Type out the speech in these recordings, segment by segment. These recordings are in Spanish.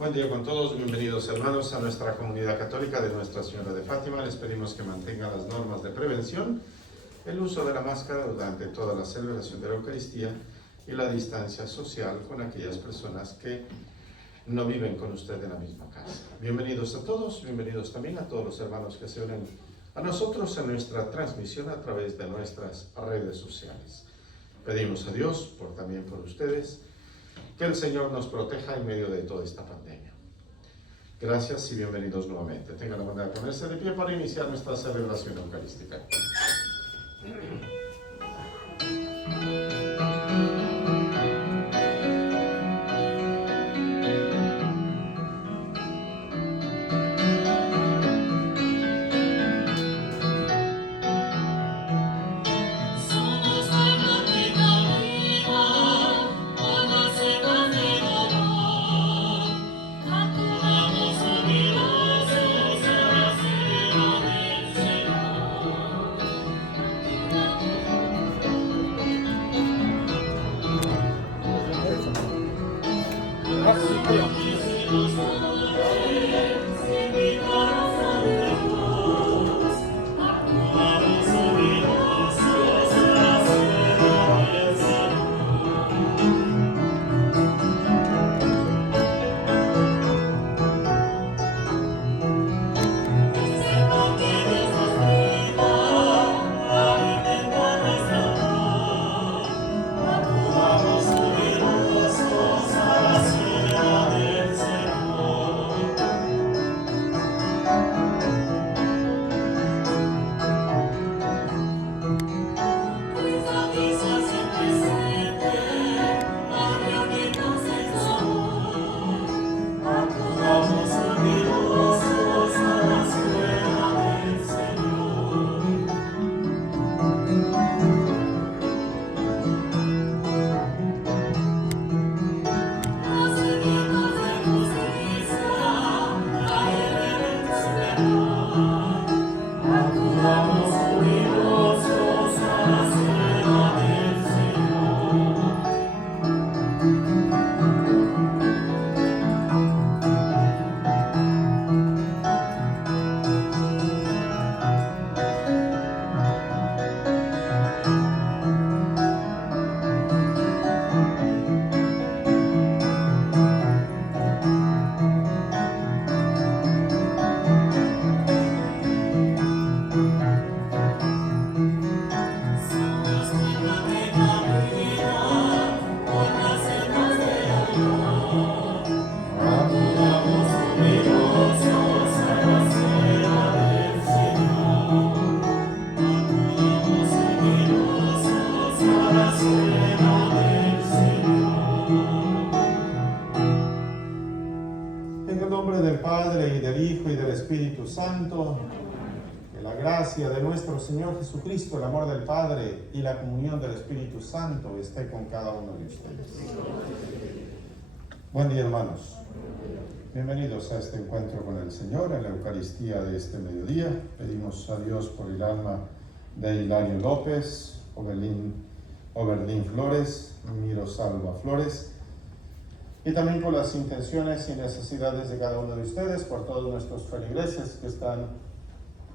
Buen día con todos, bienvenidos hermanos a nuestra comunidad católica de Nuestra Señora de Fátima. Les pedimos que mantengan las normas de prevención, el uso de la máscara durante toda la celebración de la Eucaristía y la distancia social con aquellas personas que no viven con usted en la misma casa. Bienvenidos a todos, bienvenidos también a todos los hermanos que se unen a nosotros en nuestra transmisión a través de nuestras redes sociales. Pedimos a Dios también por ustedes, que el Señor nos proteja en medio de toda esta pandemia. Gracias y bienvenidos nuevamente. Tengan la bondad de ponerse de pie para iniciar nuestra celebración eucarística. Santo, que la gracia de nuestro Señor Jesucristo, el amor del Padre y la comunión del Espíritu Santo esté con cada uno de ustedes. Buen día, hermanos. Bienvenidos a este encuentro con el Señor en la Eucaristía de este mediodía. Pedimos a Dios por el alma de Hilario López, Oberlín Flores, Mirosalva Flores, y también por las intenciones y necesidades de cada uno de ustedes, por todos nuestros feligreses que están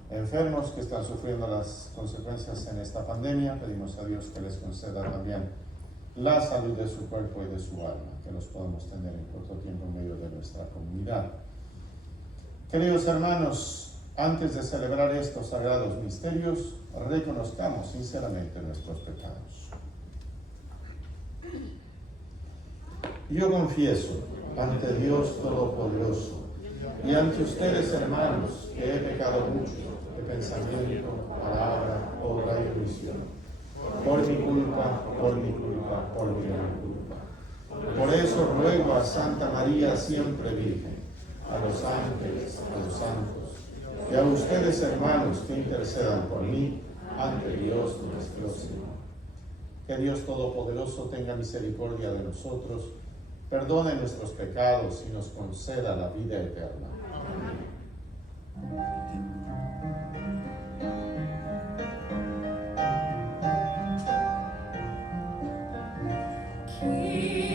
enfermos, que están sufriendo las consecuencias en esta pandemia. Pedimos a Dios que les conceda también la salud de su cuerpo y de su alma, que los podamos tener en corto tiempo en medio de nuestra comunidad. Queridos hermanos, antes de celebrar estos sagrados misterios, reconozcamos sinceramente nuestros pecados. Yo confieso ante Dios Todopoderoso y ante ustedes, hermanos, que he pecado mucho de pensamiento, palabra, obra y omisión, por mi culpa, por mi gran culpa. Por eso ruego a Santa María siempre Virgen, a los ángeles, a los santos, y a ustedes, hermanos, que intercedan por mí ante Dios nuestro Señor. Que Dios Todopoderoso tenga misericordia de nosotros, perdone nuestros pecados y nos conceda la vida eterna. Kyrie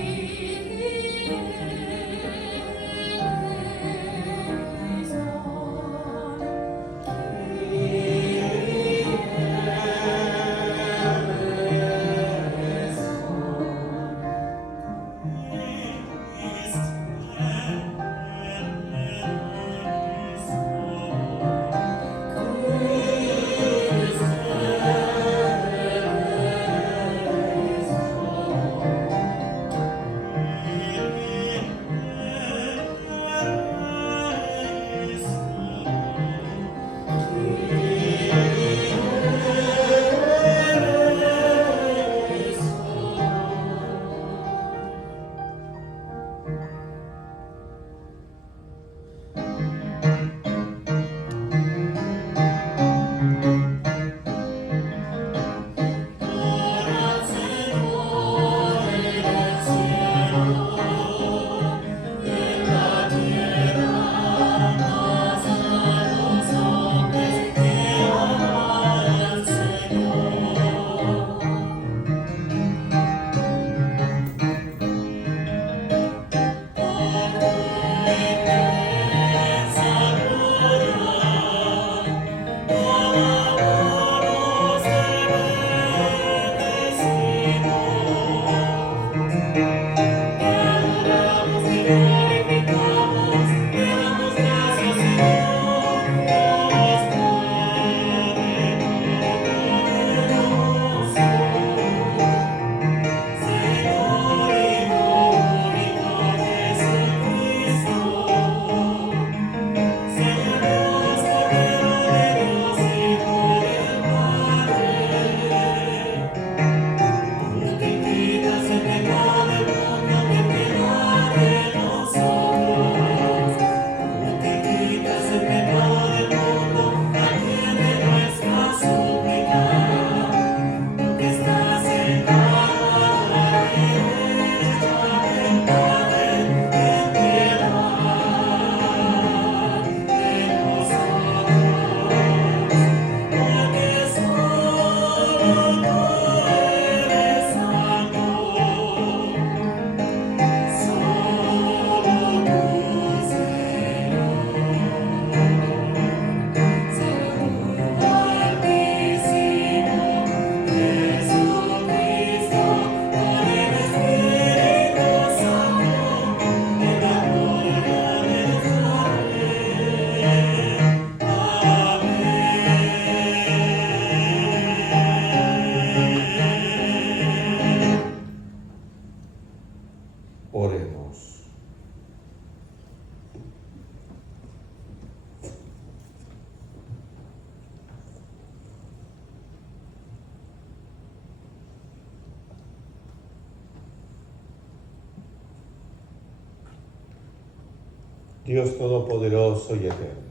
Dios Todopoderoso y Eterno,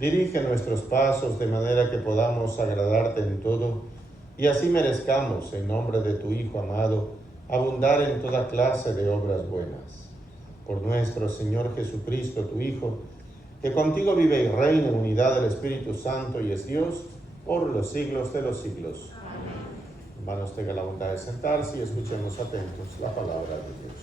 dirige nuestros pasos de manera que podamos agradarte en todo y así merezcamos, en nombre de tu Hijo amado, abundar en toda clase de obras buenas. Por nuestro Señor Jesucristo, tu Hijo, que contigo vive y reina en unidad del Espíritu Santo y es Dios por los siglos de los siglos. Amén. Hermanos, tengan la bondad de sentarse y escuchemos atentos la palabra de Dios.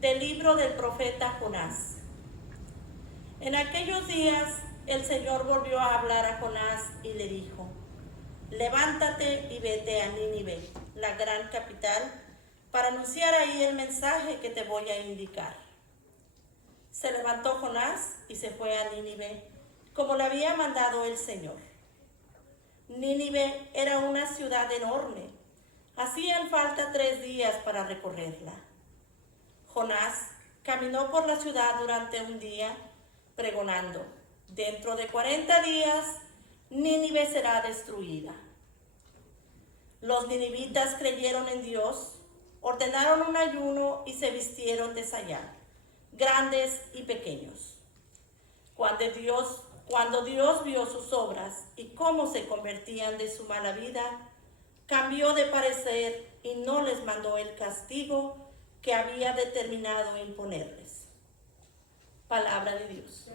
Del libro del profeta Jonás. En aquellos días el Señor volvió a hablar a Jonás y le dijo: levántate y vete a Nínive, la gran capital, para anunciar ahí el mensaje que te voy a indicar. Se levantó Jonás y se fue a Nínive, como le había mandado el Señor. Nínive era una ciudad enorme. Hacían falta 3 días para recorrerla. Jonás caminó por la ciudad durante un día, pregonando: dentro de 40 días, Nínive será destruida. Los ninivitas creyeron en Dios, ordenaron un ayuno y se vistieron de sayal, grandes y pequeños. Cuando Dios vio sus obras y cómo se convertían de su mala vida, cambió de parecer y no les mandó el castigo que había determinado imponerles. Palabra de Dios.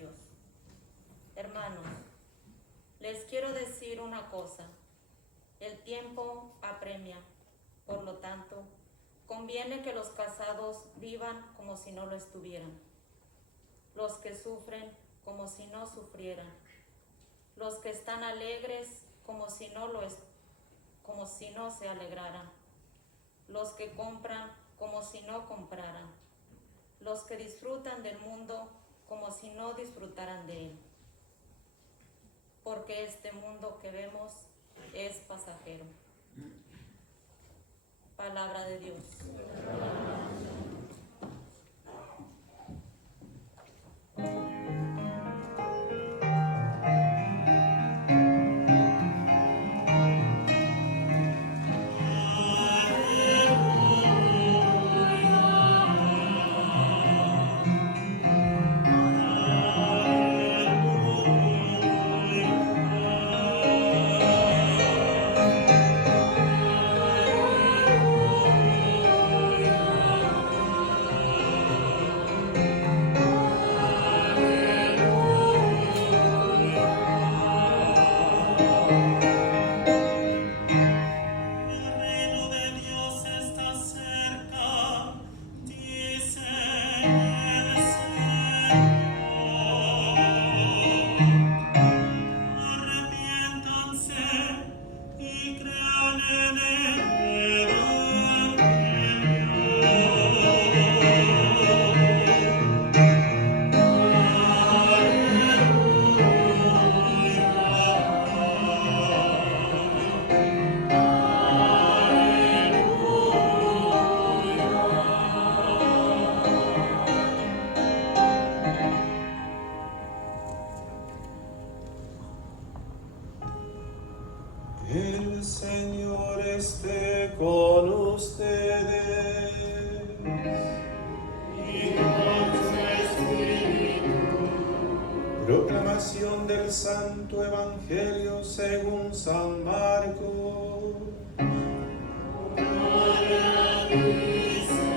Dios. Hermanos, les quiero decir una cosa. El tiempo apremia, por lo tanto, conviene que los casados vivan como si no lo estuvieran, los que sufren como si no sufrieran, los que están alegres como si no se alegraran, los que compran como si no compraran, los que disfrutan del mundo como si no disfrutaran de él. Porque este mundo que vemos es pasajero. Palabra de Dios. El Señor esté con ustedes. Y con su espíritu. Proclamación del Santo Evangelio según San Marcos. Gloria a ti, Señor.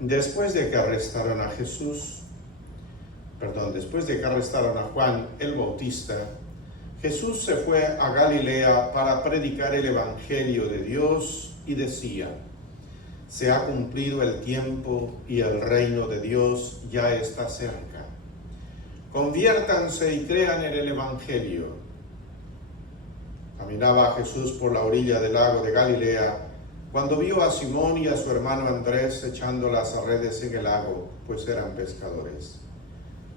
Después de que arrestaron a Juan el Bautista, Jesús se fue a Galilea para predicar el Evangelio de Dios y decía: se ha cumplido el tiempo y el reino de Dios ya está cerca. Conviértanse y crean en el Evangelio. Caminaba Jesús por la orilla del lago de Galilea cuando vio a Simón y a su hermano Andrés echando las redes en el lago, pues eran pescadores.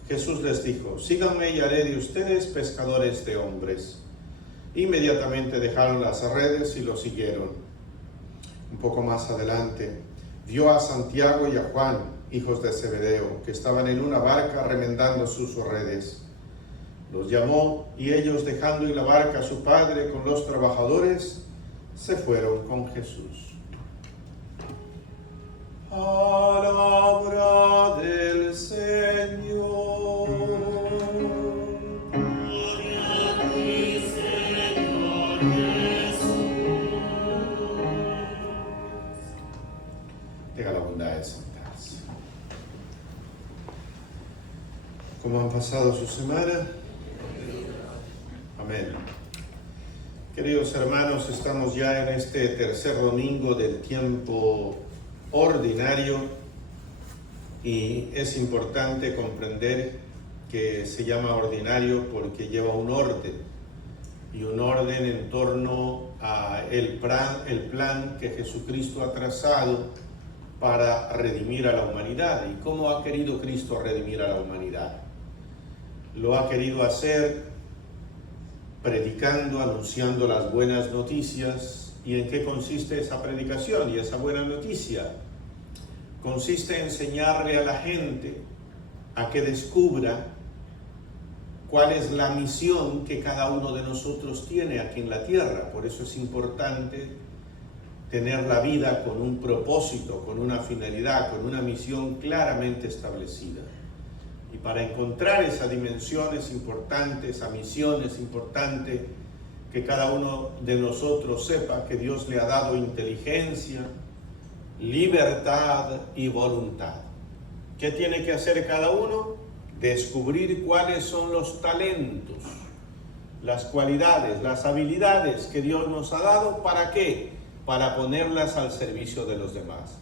Jesús les dijo: síganme y haré de ustedes pescadores de hombres. Inmediatamente dejaron las redes y lo siguieron. Un poco más adelante, vio a Santiago y a Juan, hijos de Zebedeo, que estaban en una barca remendando sus redes. Los llamó y ellos, dejando en la barca a su padre con los trabajadores, se fueron con Jesús. Palabra del Señor. Gloria a ti, Señor Jesús. Tenga la bondad de sentarse. ¿Cómo han pasado su semana? Amén. Queridos hermanos, estamos ya en este tercer domingo del tiempo ordinario y es importante comprender que se llama ordinario porque lleva un orden y un orden en torno a el plan que Jesucristo ha trazado para redimir a la humanidad. ¿Y cómo ha querido Cristo redimir a la humanidad? Lo ha querido hacer predicando, anunciando las buenas noticias. ¿Y en qué consiste esa predicación y esa buena noticia? Consiste en enseñarle a la gente a que descubra cuál es la misión que cada uno de nosotros tiene aquí en la tierra. Por eso es importante tener la vida con un propósito, con una finalidad, con una misión claramente establecida. Y para encontrar esa dimensión es importante, esa misión es importante que cada uno de nosotros sepa que Dios le ha dado inteligencia, libertad y voluntad. ¿Qué tiene que hacer cada uno? Descubrir cuáles son los talentos, las cualidades, las habilidades que Dios nos ha dado. ¿Para qué? Para ponerlas al servicio de los demás.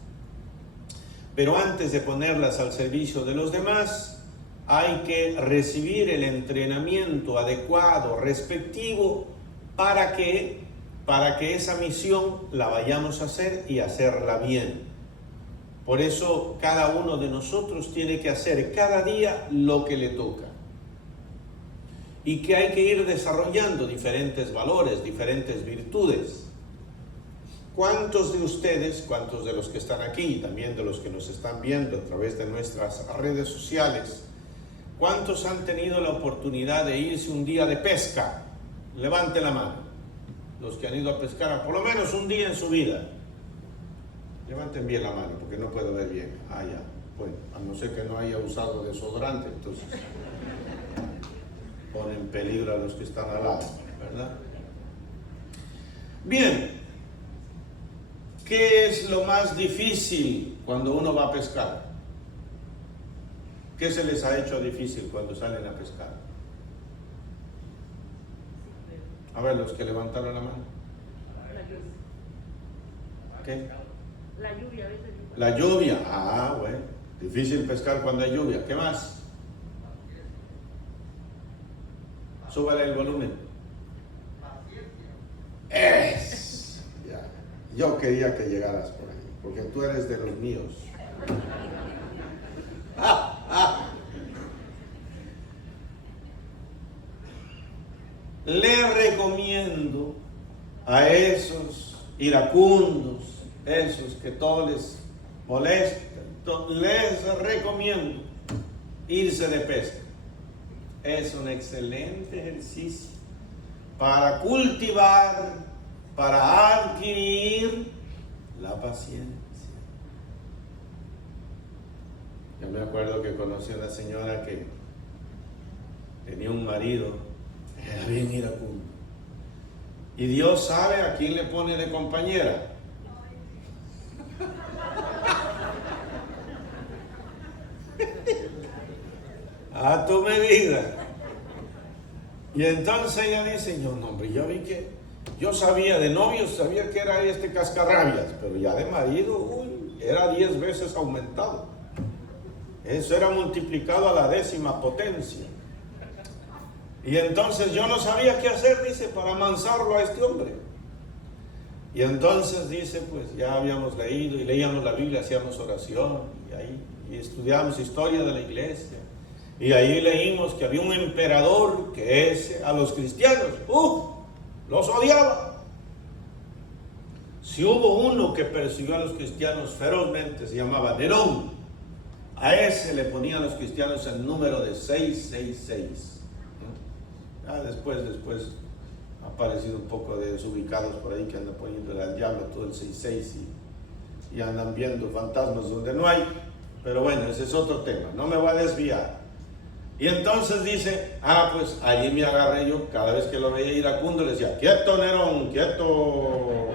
Pero antes de ponerlas al servicio de los demás, hay que recibir el entrenamiento adecuado, respectivo, para que esa misión la vayamos a hacer y hacerla bien. Por eso cada uno de nosotros tiene que hacer cada día lo que le toca. Y que hay que ir desarrollando diferentes valores, diferentes virtudes. ¿Cuántos de ustedes, cuántos de los que están aquí, también de los que nos están viendo a través de nuestras redes sociales, cuántos han tenido la oportunidad de irse un día de pesca? Levante la mano. Los que han ido a pescar por lo menos un día en su vida. Levanten bien la mano porque no puedo ver bien. Ah, ya. Bueno, a no ser que no haya usado desodorante, entonces pone en peligro a los que están al lado, ¿verdad? Bien. ¿Qué es lo más difícil cuando uno va a pescar? ¿Qué se les ha hecho difícil cuando salen a pescar? A ver, los que levantaron la mano. ¿Qué? La lluvia, a veces. La lluvia. Ah, bueno. Difícil pescar cuando hay lluvia. ¿Qué más? Súbale el volumen. Ya. Yo quería que llegaras por ahí, porque tú eres de los míos. Le recomiendo a esos iracundos, esos que todo les molesta, les recomiendo irse de pesca. Es un excelente ejercicio para cultivar, para adquirir la paciencia. Yo me acuerdo que conocí a una señora que tenía un marido, era bien iracundo. Y Dios sabe a quién le pone de compañera. A tu medida. Y entonces ella dice, yo no, hombre, yo vi que, yo sabía de novios, sabía que era este cascarrabias, pero ya de marido, uy, era 10 veces aumentado. Eso era multiplicado a la 10ª potencia. Y entonces yo no sabía qué hacer, dice, para amansarlo a este hombre. Y entonces dice, pues ya habíamos leído y leíamos la Biblia, hacíamos oración y estudiamos historia de la iglesia. Y ahí leímos que había un emperador que a los cristianos, los odiaba. Si hubo uno que persiguió a los cristianos ferozmente, se llamaba Nerón. A ese le ponían a los cristianos el número de 666. Después ha aparecido un poco de desubicados por ahí que andan poniéndole al diablo todo el 66 y andan viendo fantasmas donde no hay. Pero bueno, ese es otro tema, no me voy a desviar. Y entonces dice, pues allí me agarré yo, cada vez que lo veía iracundo le decía, quieto Nerón, quieto.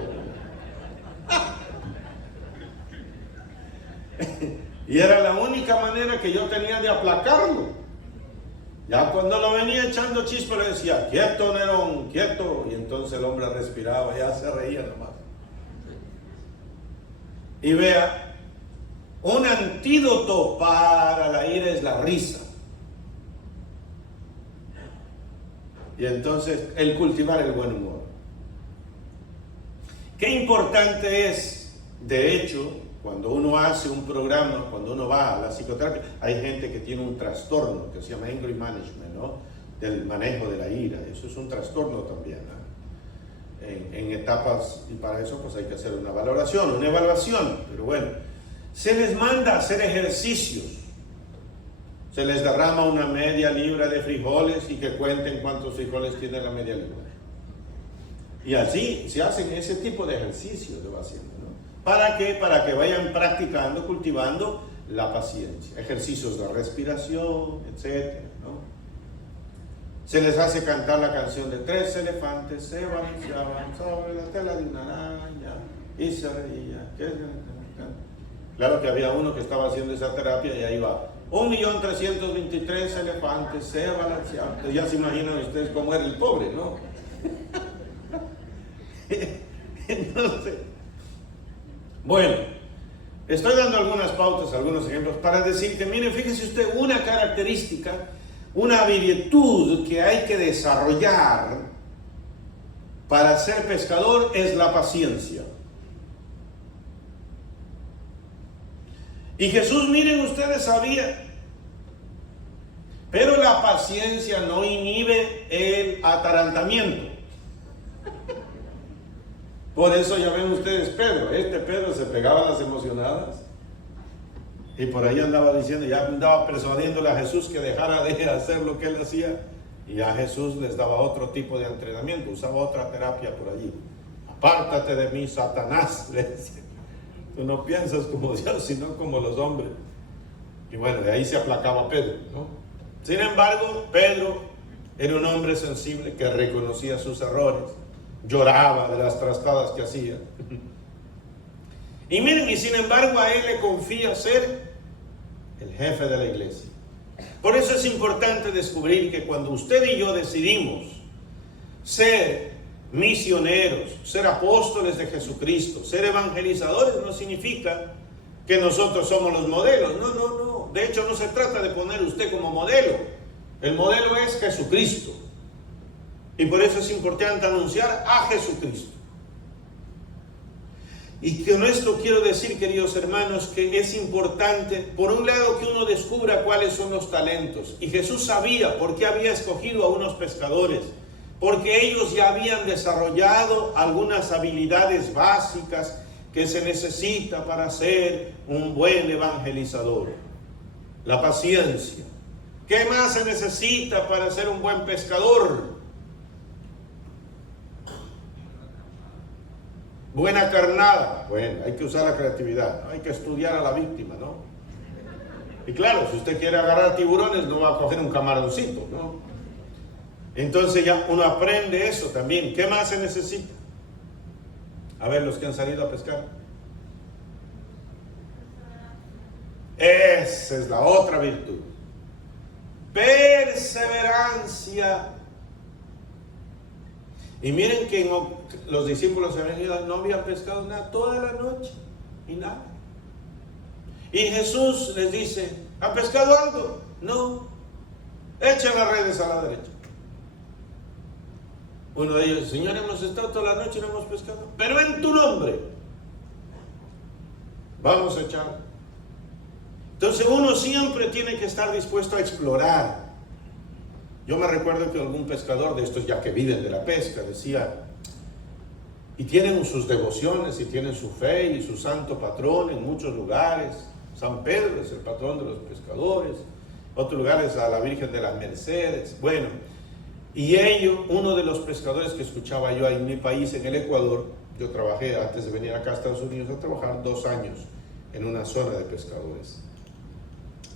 Y era la única manera que yo tenía de aplacarlo. Ya cuando lo venía echando chispa le decía, quieto Nerón, quieto. Y entonces el hombre respiraba, ya se reía nomás. Y vea, un antídoto para la ira es la risa. Y entonces el cultivar el buen humor. Qué importante es, de hecho, cuando uno hace un programa, cuando uno va a la psicoterapia, hay gente que tiene un trastorno que se llama anger management, ¿no? Del manejo de la ira. Eso es un trastorno también, ¿no? En etapas, y para eso pues hay que hacer una valoración, una evaluación. Pero bueno, se les manda a hacer ejercicios. Se les derrama una media libra de frijoles y que cuenten cuántos frijoles tiene la media libra. Y así se hacen ese tipo de ejercicios de va haciendo, ¿no? ¿Para qué? Para que vayan practicando, cultivando la paciencia. Ejercicios de respiración, etcétera, ¿no? Se les hace cantar la canción de 3 elefantes se balanceaban sobre la tela de una araña y se reía. Claro que había uno que estaba haciendo esa terapia y ahí va. 1.323.000 elefantes se balanceaban. Ya se imaginan ustedes cómo era el pobre, ¿no? Entonces, bueno, estoy dando algunas pautas, algunos ejemplos para decir que, miren, fíjese usted, una característica, una virtud que hay que desarrollar para ser pescador es la paciencia. Y Jesús, miren ustedes, sabía, pero la paciencia no inhibe el atarantamiento. Por eso ya ven ustedes Pedro, Pedro se pegaba a las emocionadas y por ahí andaba diciendo, ya andaba persuadiéndole a Jesús que dejara de hacer lo que él hacía, y a Jesús les daba otro tipo de entrenamiento, usaba otra terapia por allí. Apártate de mí, Satanás, le decía. Tú no piensas como Dios, sino como los hombres. Y bueno, de ahí se aplacaba Pedro, ¿no? Sin embargo, Pedro era un hombre sensible que reconocía sus errores, lloraba de las trastadas que hacía. Y miren, y sin embargo a él le confía ser el jefe de la iglesia. Por eso es importante descubrir que cuando usted y yo decidimos ser misioneros, ser apóstoles de Jesucristo, ser evangelizadores, no significa que nosotros somos los modelos. No. De hecho, no se trata de poner usted como modelo. El modelo es Jesucristo. Y por eso es importante anunciar a Jesucristo. Y con esto quiero decir, queridos hermanos, que es importante, por un lado, que uno descubra cuáles son los talentos. Y Jesús sabía por qué había escogido a unos pescadores. Porque ellos ya habían desarrollado algunas habilidades básicas que se necesita para ser un buen evangelizador. La paciencia. ¿Qué más se necesita para ser un buen pescador? Buena carnada. Bueno, hay que usar la creatividad, ¿no? Hay que estudiar a la víctima, ¿no? Y claro, si usted quiere agarrar tiburones, no va a coger un camaroncito, ¿no? Entonces ya uno aprende eso también. ¿Qué más se necesita? A ver, los que han salido a pescar. Esa es la otra virtud. Perseverancia. Y miren que los discípulos habían ido, no habían pescado nada toda la noche y nada. Y Jesús les dice, ¿han pescado algo? No. Echen las redes a la derecha. Uno de ellos, Señor, hemos estado toda la noche y no hemos pescado, pero en tu nombre vamos a echar. Entonces uno siempre tiene que estar dispuesto a explorar. Yo me recuerdo que algún pescador de estos ya que viven de la pesca decía, y tienen sus devociones y tienen su fe y su santo patrón en muchos lugares. San Pedro es el patrón de los pescadores, otros lugares a la Virgen de las Mercedes. Bueno, y uno de los pescadores que escuchaba yo ahí en mi país, en el Ecuador, yo trabajé antes de venir acá a Estados Unidos a trabajar 2 años en una zona de pescadores.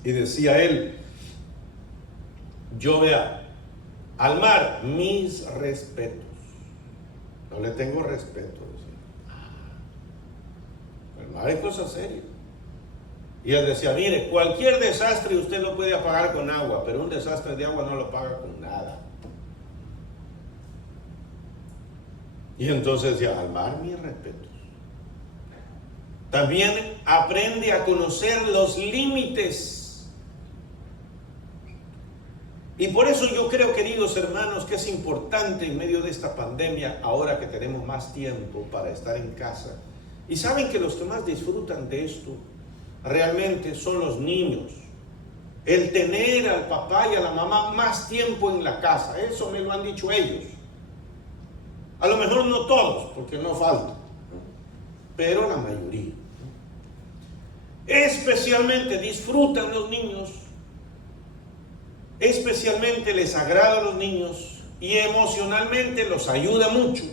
Y decía él, yo vea, al mar, mis respetos. No le tengo respeto, decía. El mar es cosa seria. Y él decía, mire, cualquier desastre usted lo puede apagar con agua, pero un desastre de agua no lo paga con nada. Y entonces decía, al mar mis respetos. También aprende a conocer los límites. Y por eso yo creo, queridos hermanos, que es importante en medio de esta pandemia, ahora que tenemos más tiempo para estar en casa. Y saben que los que más disfrutan de esto realmente son los niños. El tener al papá y a la mamá más tiempo en la casa. Eso me lo han dicho ellos. A lo mejor no todos, porque no falta, pero la mayoría. Especialmente disfrutan los niños, especialmente les agrada a los niños y emocionalmente los ayuda mucho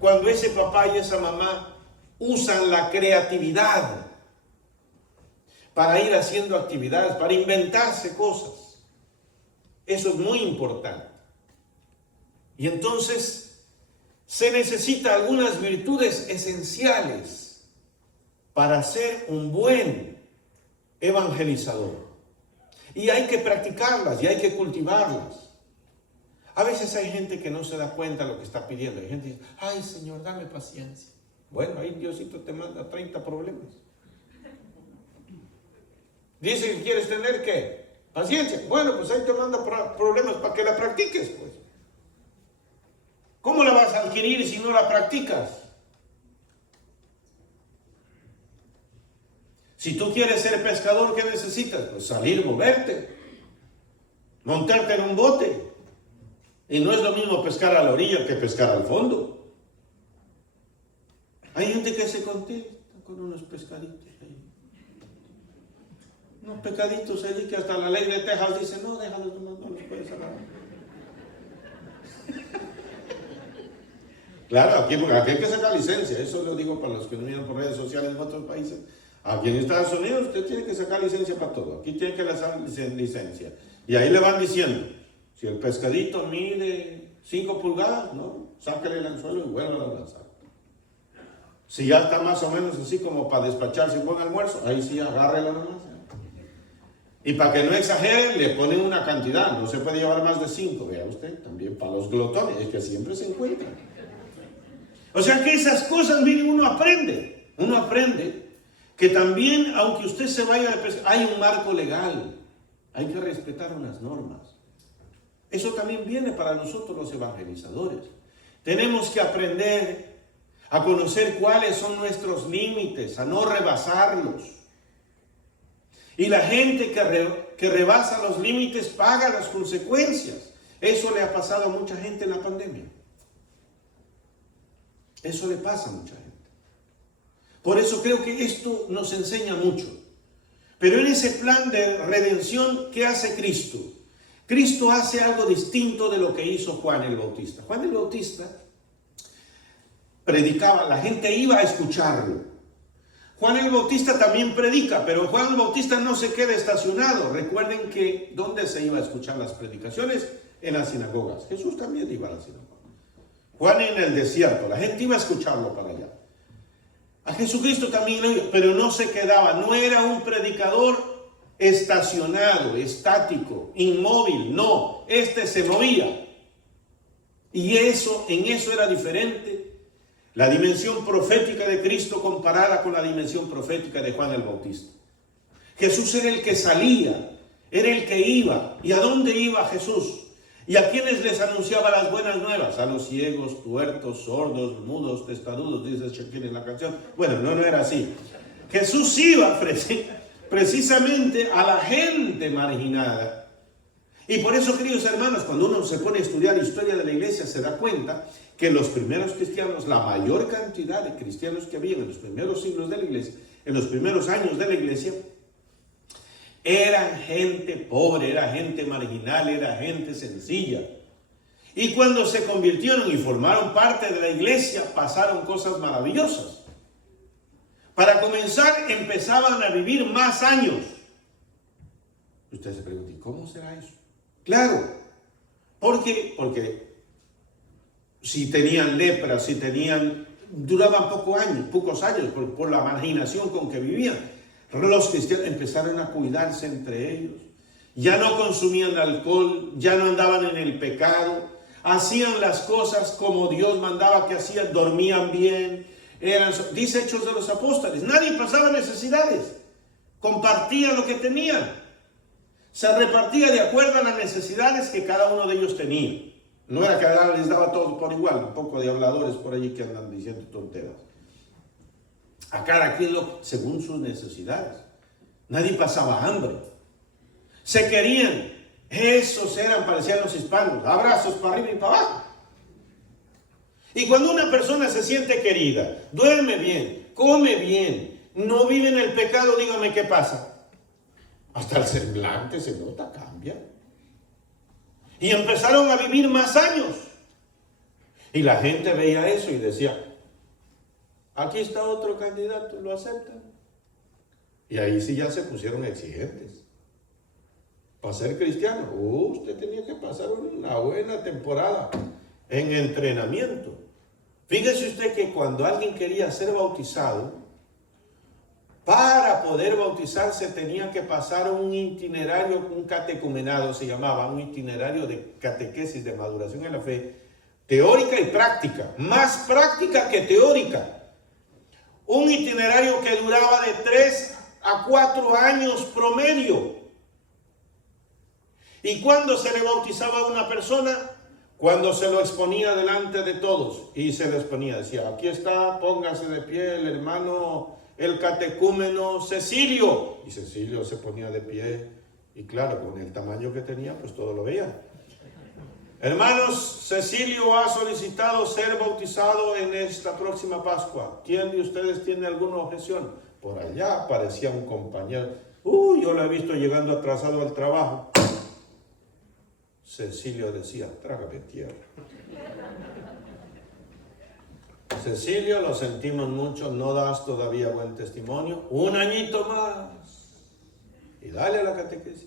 cuando ese papá y esa mamá usan la creatividad para ir haciendo actividades, para inventarse cosas. Eso es muy importante. Y entonces se necesitan algunas virtudes esenciales para ser un buen evangelizador. Y hay que practicarlas y hay que cultivarlas. A veces hay gente que no se da cuenta de lo que está pidiendo. Hay gente que dice, ay Señor, dame paciencia. Bueno, ahí Diosito te manda 30 problemas. Dice que quieres tener, ¿qué? Paciencia. Bueno, pues ahí te manda problemas para que la practiques, pues. ¿Cómo la vas a adquirir si no la practicas? Si tú quieres ser pescador, ¿qué necesitas? Pues salir, moverte, montarte en un bote. Y no es lo mismo pescar a la orilla que pescar al fondo. Hay gente que se contenta con unos pescaditos ahí. Unos pescaditos allí que hasta la ley de Texas dice, no, déjalos, no los puedes agarrar. Claro, aquí hay que sacar licencia. Eso lo digo para los que no miran por redes sociales en otros países. Aquí en Estados Unidos usted tiene que sacar licencia para todo. Aquí tiene que sacar licencia. Y ahí le van diciendo, si el pescadito mide 5 pulgadas, no, sáquele el anzuelo y vuelva a lanzar. Si ya está más o menos así como para despacharse un buen almuerzo, ahí sí agárrelo nomás. Y para que no exageren, le ponen una cantidad. No se puede llevar más de 5, vea usted. También para los glotones, es que siempre se encuentran. O sea que esas cosas, miren, uno aprende. Uno aprende que también, aunque usted se vaya de pesca, hay un marco legal. Hay que respetar unas normas. Eso también viene para nosotros los evangelizadores. Tenemos que aprender a conocer cuáles son nuestros límites, a no rebasarlos. Y la gente que rebasa los límites paga las consecuencias. Eso le ha pasado a mucha gente en la pandemia. Eso le pasa a mucha gente. Por eso creo que esto nos enseña mucho. Pero en ese plan de redención, ¿qué hace Cristo? Cristo hace algo distinto de lo que hizo Juan el Bautista. Juan el Bautista predicaba, la gente iba a escucharlo. Juan el Bautista también predica, pero Juan el Bautista no se queda estacionado. Recuerden que ¿dónde se iba a escuchar las predicaciones? En las sinagogas. Jesús también iba a la sinagoga. Juan en el desierto, la gente iba a escucharlo para allá. A Jesucristo también lo iba, pero no se quedaba, no era un predicador estacionado, estático, inmóvil, no, este se movía. Y en eso era diferente la dimensión profética de Cristo comparada con la dimensión profética de Juan el Bautista. Jesús era el que salía, era el que iba. ¿Y a dónde iba Jesús? ¿Y a quiénes les anunciaba las buenas nuevas? A los ciegos, tuertos, sordos, mudos, testarudos, dice Shakira en la canción. Bueno, no era así. Jesús iba precisamente a la gente marginada. Y por eso, queridos hermanos, cuando uno se pone a estudiar historia de la iglesia, se da cuenta que los primeros cristianos, la mayor cantidad de cristianos que había en los primeros siglos de la iglesia, en los primeros años de la iglesia, eran gente pobre, era gente marginal, era gente sencilla. Y cuando se convirtieron y formaron parte de la iglesia, pasaron cosas maravillosas. Para comenzar, empezaban a vivir más años. Usted se pregunta, ¿y cómo será eso? Claro, porque si tenían lepra, duraban pocos años por la marginación con que vivían. Los cristianos empezaron a cuidarse entre ellos, ya no consumían alcohol, ya no andaban en el pecado, hacían las cosas como Dios mandaba que hacían, dormían bien, dice Hechos de los Apóstoles, nadie pasaba necesidades, compartían lo que tenían, se repartía de acuerdo a las necesidades que cada uno de ellos tenía. No era que les daba todo por igual, un poco de habladores por allí que andan diciendo tonteras. A cada quien según sus necesidades. Nadie pasaba hambre. Se querían. Esos parecían los hispanos. Abrazos para arriba y para abajo. Y cuando una persona se siente querida, duerme bien, come bien, no vive en el pecado, dígame qué pasa. Hasta el semblante se nota, cambia. Y empezaron a vivir más años. Y la gente veía eso y decía, aquí está otro candidato, ¿lo aceptan? Y ahí sí ya se pusieron exigentes. Para ser cristiano, usted tenía que pasar una buena temporada en entrenamiento. Fíjese usted que cuando alguien quería ser bautizado, para poder bautizarse tenía que pasar un itinerario, un catecumenado se llamaba, un itinerario de catequesis, de maduración en la fe, teórica y práctica, más práctica que teórica. Un itinerario que duraba de 3 a 4 años promedio. ¿Y cuándo se le bautizaba a una persona? Cuando se lo exponía delante de todos. Y se lo exponía, decía, aquí está, póngase de pie el hermano, el catecúmeno Cecilio. Y Cecilio se ponía de pie. Y claro, con el tamaño que tenía, pues todo lo veía. Hermanos, Cecilio ha solicitado ser bautizado en esta próxima Pascua. ¿Quién de ustedes tiene alguna objeción? Por allá aparecía un compañero. Yo lo he visto llegando atrasado al trabajo. Cecilio decía, trágame tierra. Cecilio, lo sentimos mucho, no das todavía buen testimonio. Un añito más. Y dale a la catequesis.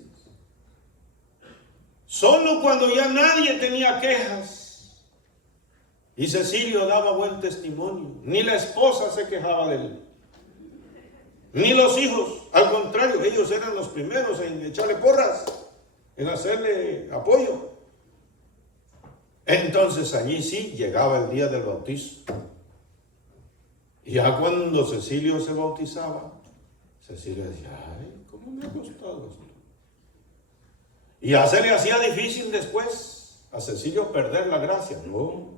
Solo cuando ya nadie tenía quejas. Y Cecilio daba buen testimonio. Ni la esposa se quejaba de él. Ni los hijos. Al contrario, ellos eran los primeros en echarle porras, en hacerle apoyo. Entonces allí sí llegaba el día del bautizo. Y ya cuando Cecilio se bautizaba, Cecilio decía, ay, ¿cómo me ha costado esto? Y ya se le hacía difícil después a Cecilio perder la gracia. No.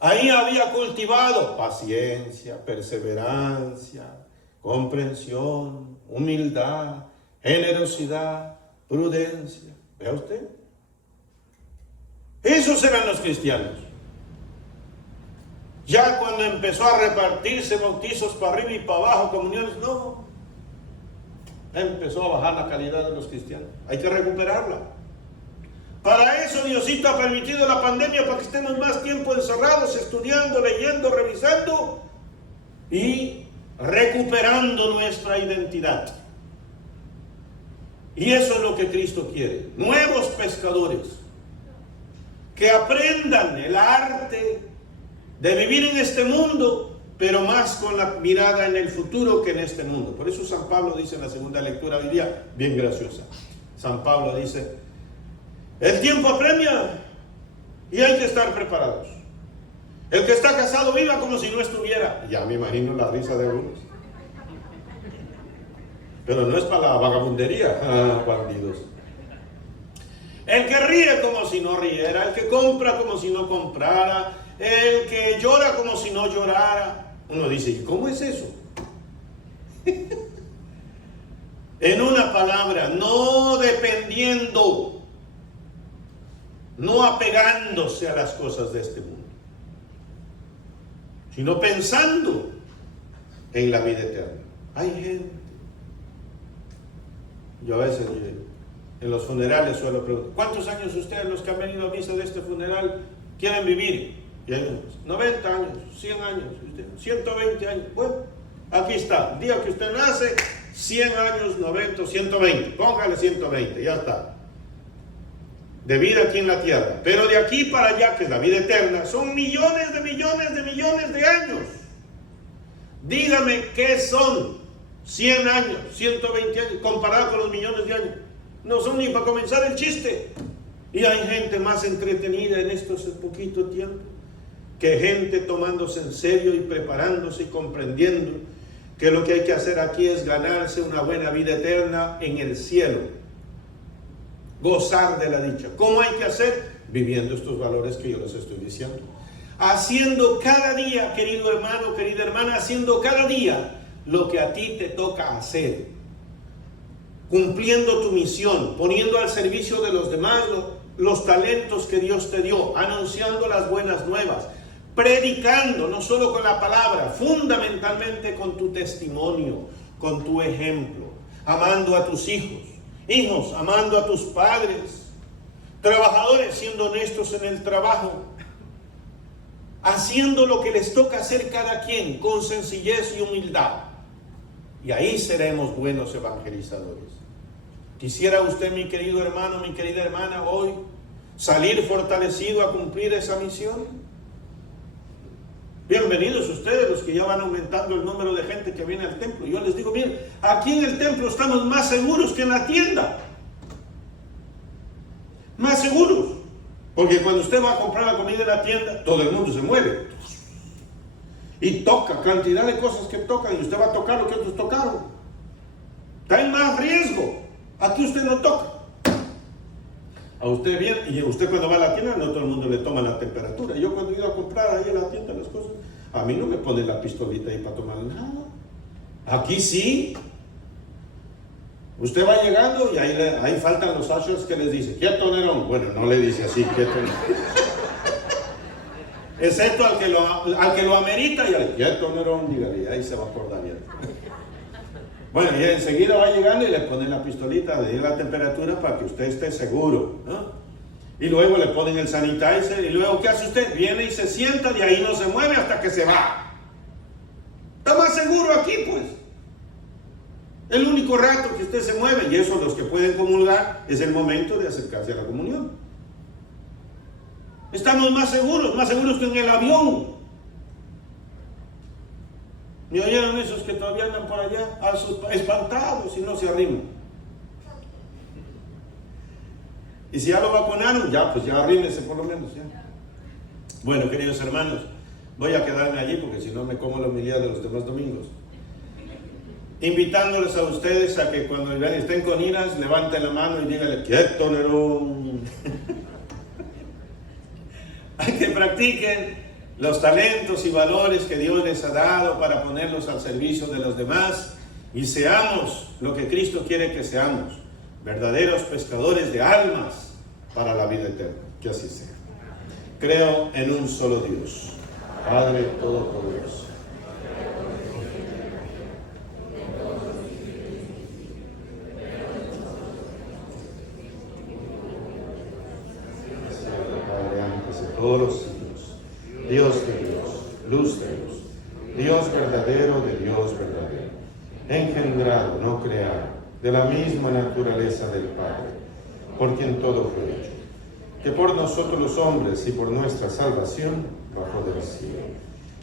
Ahí había cultivado paciencia, perseverancia, comprensión, humildad, generosidad, prudencia. ¿Vea usted? Esos eran los cristianos. Ya cuando empezó a repartirse bautizos para arriba y para abajo, comuniones, no. Empezó a bajar la calidad de los cristianos. Hay que recuperarla. Para eso Diosito ha permitido la pandemia, para que estemos más tiempo encerrados, estudiando, leyendo, revisando y recuperando nuestra identidad. Y eso es lo que Cristo quiere. Nuevos pescadores que aprendan el arte de vivir en este mundo, pero más con la mirada en el futuro que en este mundo. Por eso San Pablo dice en la segunda lectura hoy día, bien graciosa. San Pablo dice, el tiempo apremia y hay que estar preparados. El que está casado viva como si no estuviera. Ya me imagino la risa de algunos. Pero no es para la vagabundería, bandidos. El que ríe como si no riera, el que compra como si no comprara, el que llora como si no llorara. Uno dice, ¿y cómo es eso? En una palabra, no dependiendo, no apegándose a las cosas de este mundo, sino pensando en la vida eterna. Hay gente, yo a veces en los funerales suelo preguntar, ¿cuántos años ustedes, los que han venido a misa de este funeral, quieren vivir? Y hay 90 años, 100 años, 120 años. Bueno, aquí está. El día que usted nace, 100 años, 90, 120. Póngale 120, ya está. De vida aquí en la tierra. Pero de aquí para allá, que es la vida eterna, son millones de millones de millones de años. Dígame qué son 100 años, 120 años, comparado con los millones de años. No son ni para comenzar el chiste. Y hay gente más entretenida en estos poquito tiempo que gente tomándose en serio y preparándose y comprendiendo que lo que hay que hacer aquí es ganarse una buena vida eterna en el cielo, gozar de la dicha. ¿Cómo hay que hacer? Viviendo estos valores que yo les estoy diciendo, haciendo cada día, querido hermano, querida hermana, haciendo cada día lo que a ti te toca hacer, cumpliendo tu misión, poniendo al servicio de los demás los talentos que Dios te dio, anunciando las buenas nuevas, predicando, no solo con la palabra, fundamentalmente con tu testimonio, con tu ejemplo, amando a tus hijos, amando a tus padres, trabajadores siendo honestos en el trabajo, haciendo lo que les toca hacer cada quien, con sencillez y humildad. Y ahí seremos buenos evangelizadores. ¿Quisiera usted, mi querido hermano, mi querida hermana, hoy salir fortalecido a cumplir esa misión? Bienvenidos ustedes, los que ya van aumentando el número de gente que viene al templo. Yo les digo, miren, aquí en el templo estamos más seguros que en la tienda. Más seguros. Porque cuando usted va a comprar la comida en la tienda, todo el mundo se mueve. Y toca, cantidad de cosas que tocan, y usted va a tocar lo que otros tocaron. Está en más riesgo. Aquí usted no toca. A usted viene, y usted cuando va a la tienda, no todo el mundo le toma la temperatura. Yo cuando he ido a comprar ahí en la tienda las cosas, a mí no me ponen la pistolita ahí para tomar nada. Aquí sí. Usted va llegando y ahí faltan los ushers que les dice, quieto Nerón. Bueno, no le dice así, quieto Nerón. Excepto al que lo amerita y al quieto Nerón, dígale, ahí se va a acordar bien. Bueno, y enseguida va llegando y le ponen la pistolita de la temperatura para que usted esté seguro, ¿no? Y luego le ponen el sanitizer y luego, ¿qué hace usted? Viene y se sienta, de ahí no se mueve hasta que se va. Está más seguro aquí, pues. El único rato que usted se mueve, y eso los que pueden comulgar, es el momento de acercarse a la comunión. Estamos más seguros que en el avión. ¿Me oyeron esos que todavía andan por allá espantados y no se arriman? Y si ya lo vacunaron, ya arrímense por lo menos. Ya. Bueno, queridos hermanos, voy a quedarme allí porque si no me como la homilía de los demás domingos. Invitándoles a ustedes a que cuando estén con iras, levanten la mano y díganle, quieto Nerón. A que practiquen los talentos y valores que Dios les ha dado para ponerlos al servicio de los demás y seamos lo que Cristo quiere que seamos, verdaderos pescadores de almas para la vida eterna. Que así sea. Creo en un solo Dios, Padre Todopoderoso. Padre, antes de todos los siglos, Dios de Dios, luz de luz, Dios verdadero de Dios verdadero, engendrado, no creado, de la misma naturaleza del Padre, por quien todo fue hecho, que por nosotros los hombres y por nuestra salvación bajó del cielo,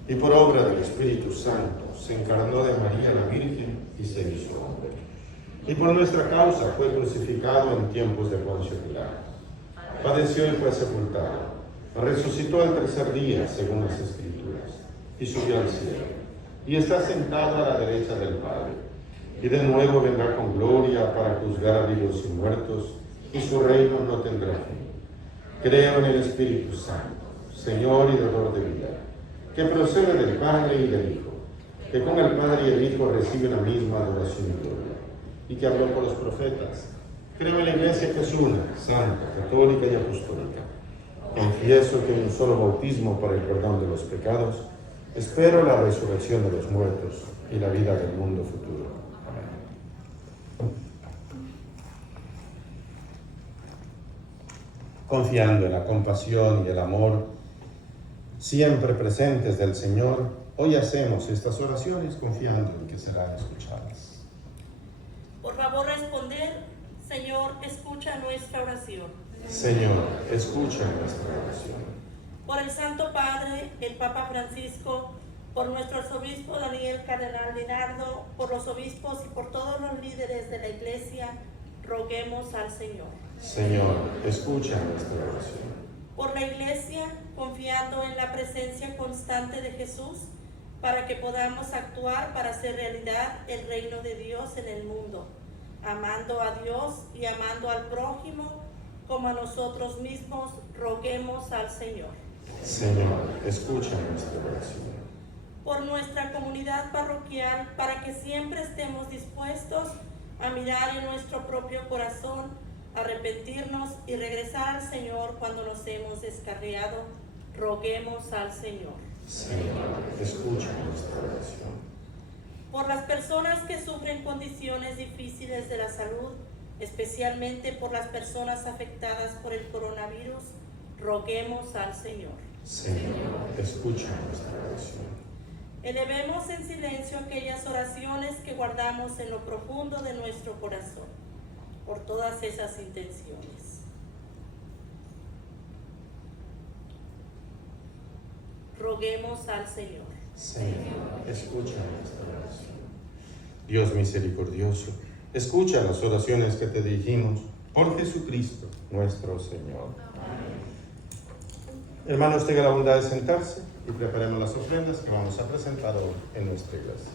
y por obra del Espíritu Santo se encarnó de María la Virgen y se hizo hombre, y por nuestra causa fue crucificado en tiempos de Poncio Pilato, padeció y fue sepultado, resucitó al tercer día, según las Escrituras, y subió al cielo, y está sentado a la derecha del Padre, y de nuevo vendrá con gloria para juzgar a vivos y muertos, y su reino no tendrá fin. Creo en el Espíritu Santo, Señor y dador de vida, que procede del Padre y del Hijo, que con el Padre y el Hijo recibe la misma adoración y gloria, y que habló por los profetas. Creo en la Iglesia que es una, santa, católica y apostólica. Confieso que hay un solo bautismo para el perdón de los pecados. Espero la resurrección de los muertos y la vida del mundo futuro. Amén. Confiando en la compasión y el amor siempre presentes del Señor, hoy hacemos estas oraciones confiando en que serán escuchadas. Por favor, responder, Señor, escucha nuestra oración. Señor, escucha nuestra oración. Por el Santo Padre, el Papa Francisco, por nuestro arzobispo Daniel Cardenal Linardo, por los obispos y por todos los líderes de la Iglesia, roguemos al Señor. Señor, escucha nuestra oración. Por la Iglesia, confiando en la presencia constante de Jesús, para que podamos actuar para hacer realidad el reino de Dios en el mundo, amando a Dios y amando al prójimo como a nosotros mismos, roguemos al Señor. Señor, escucha nuestra oración. Por nuestra comunidad parroquial, para que siempre estemos dispuestos a mirar en nuestro propio corazón, arrepentirnos y regresar al Señor cuando nos hemos descarriado, roguemos al Señor. Señor, escucha nuestra oración. Por las personas que sufren condiciones difíciles de la salud, especialmente por las personas afectadas por el coronavirus, roguemos al Señor. Señor, escucha nuestra oración. Elevemos en silencio aquellas oraciones que guardamos en lo profundo de nuestro corazón, por todas esas intenciones. Roguemos al Señor. Señor, escucha nuestra oración. Dios misericordioso, escucha las oraciones que te dirigimos por Jesucristo, nuestro Señor. Amén. Hermanos, tengan la bondad de sentarse y preparemos las ofrendas que vamos a presentar hoy en nuestra iglesia.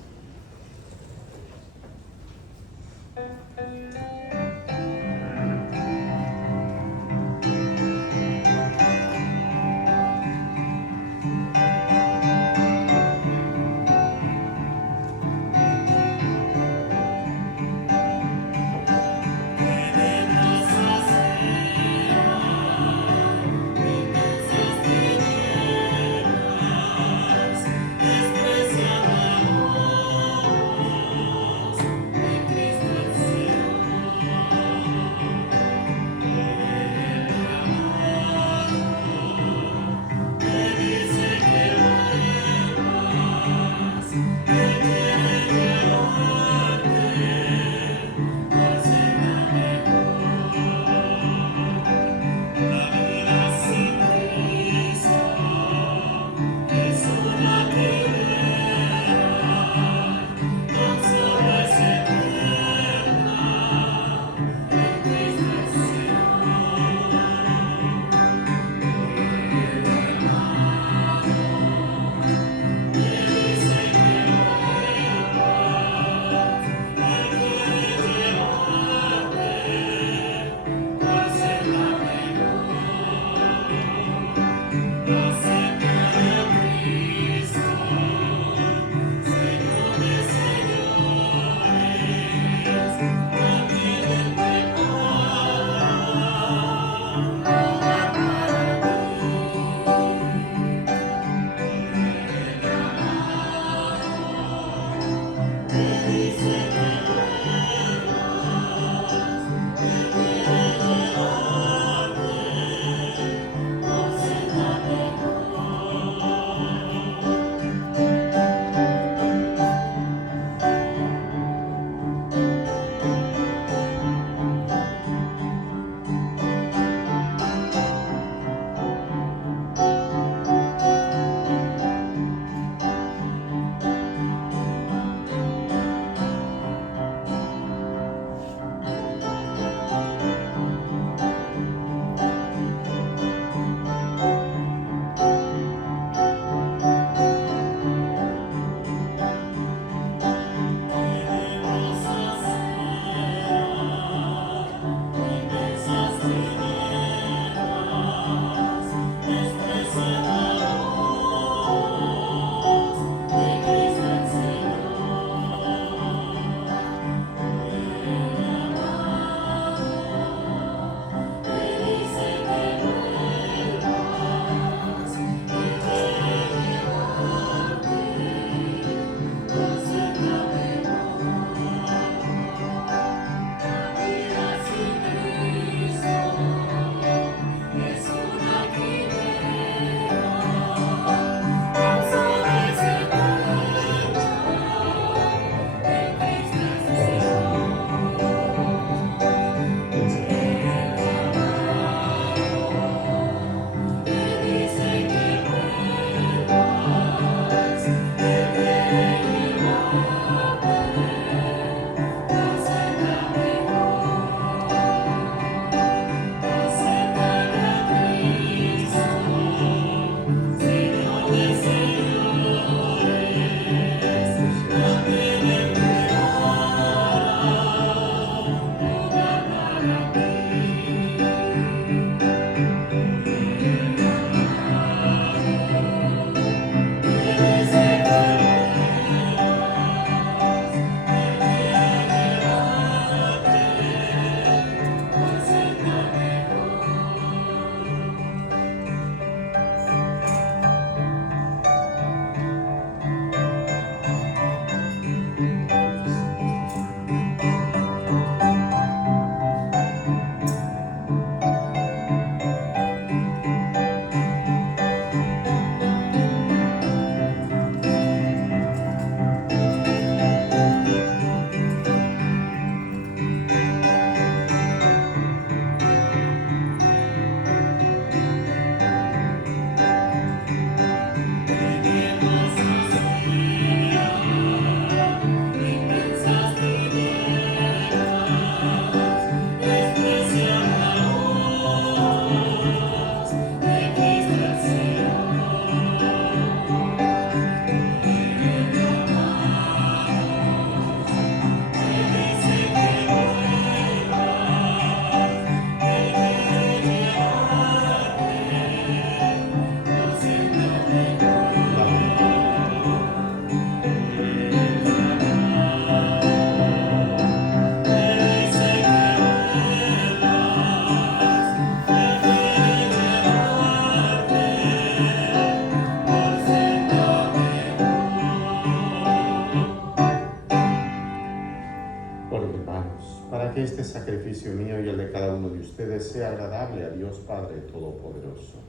sacrificio mío y el de cada uno de ustedes sea agradable a Dios Padre Todopoderoso.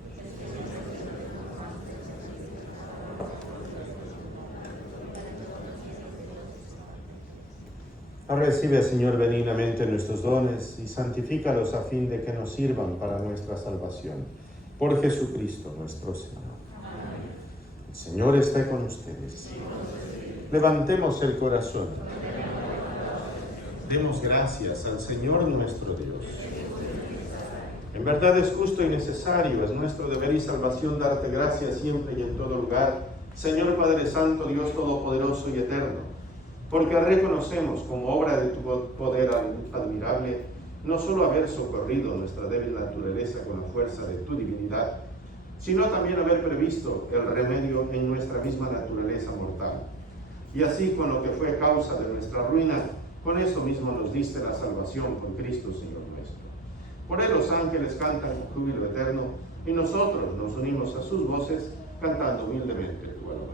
Recibe, Señor, benignamente nuestros dones y santifícalos a fin de que nos sirvan para nuestra salvación. Por Jesucristo nuestro Señor. El Señor esté con ustedes. Levantemos el corazón. Demos gracias al Señor nuestro Dios. En verdad es justo y necesario, es nuestro deber y salvación darte gracias siempre y en todo lugar, Señor Padre Santo, Dios Todopoderoso y Eterno, porque reconocemos como obra de tu poder admirable no solo haber socorrido nuestra débil naturaleza con la fuerza de tu divinidad, sino también haber previsto el remedio en nuestra misma naturaleza mortal. Y así, con lo que fue causa de nuestra ruina, con eso mismo nos diste la salvación por Cristo, Señor nuestro. Por él los ángeles cantan con júbilo eterno, y nosotros nos unimos a sus voces, cantando humildemente tu alabanza.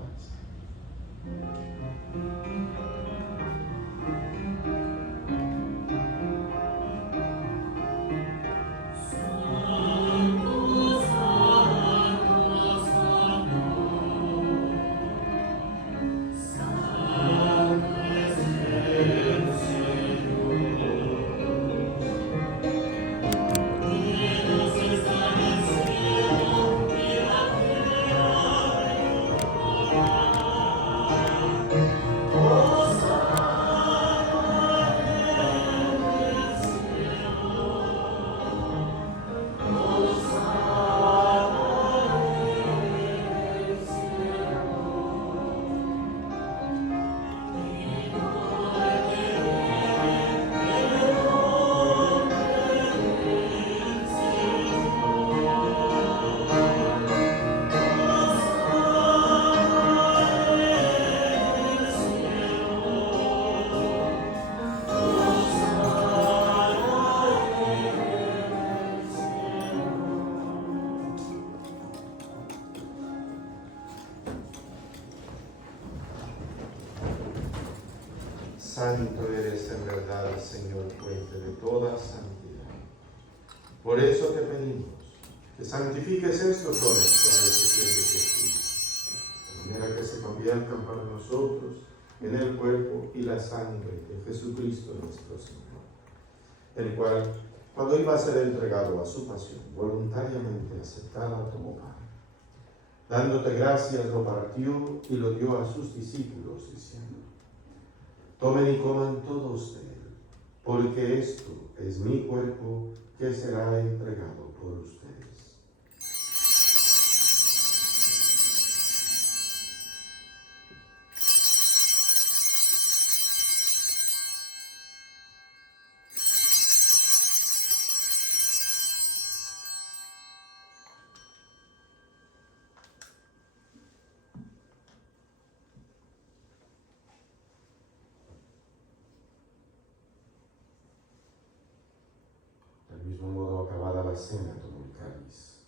Santo eres en verdad, Señor, fuente de toda santidad. Por eso te pedimos que santifiques estos dones con la ejecución de tu Espíritu, de manera que se conviertan para nosotros en el cuerpo y la sangre de Jesucristo nuestro Señor, el cual, cuando iba a ser entregado a su pasión, voluntariamente aceptaba como pan. Dándote gracias, lo partió y lo dio a sus discípulos, diciendo: tomen y coman todos de él, porque esto es mi cuerpo que será entregado por ustedes. La cena tomó el cáliz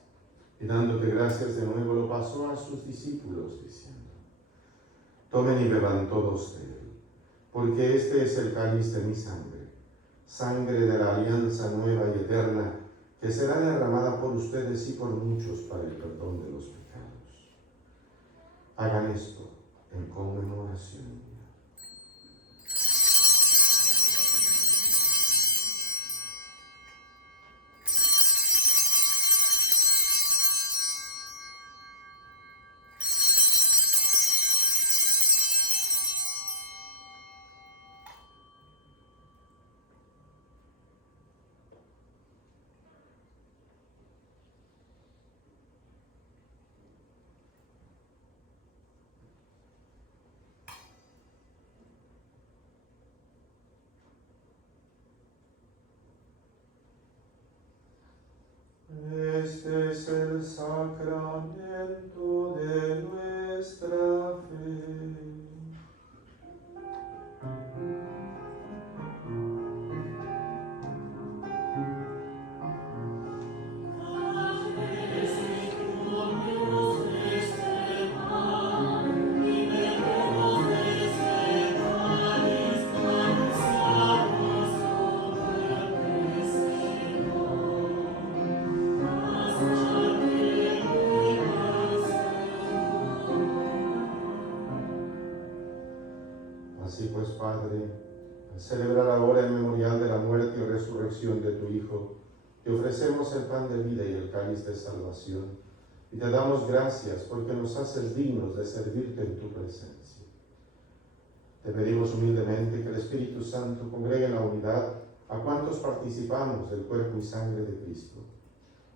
y dándote gracias de nuevo lo pasó a sus discípulos diciendo: tomen y beban todos de él, porque este es el cáliz de mi sangre, sangre de la alianza nueva y eterna, que será derramada por ustedes y por muchos para el perdón de los pecados. Hagan esto en conmemoración mía. Este es el sacramento de nuestra fe. Padre, al celebrar ahora el memorial de la muerte y resurrección de tu Hijo, te ofrecemos el pan de vida y el cáliz de salvación, y te damos gracias porque nos haces dignos de servirte en tu presencia. Te pedimos humildemente que el Espíritu Santo congregue en la unidad a cuantos participamos del cuerpo y sangre de Cristo.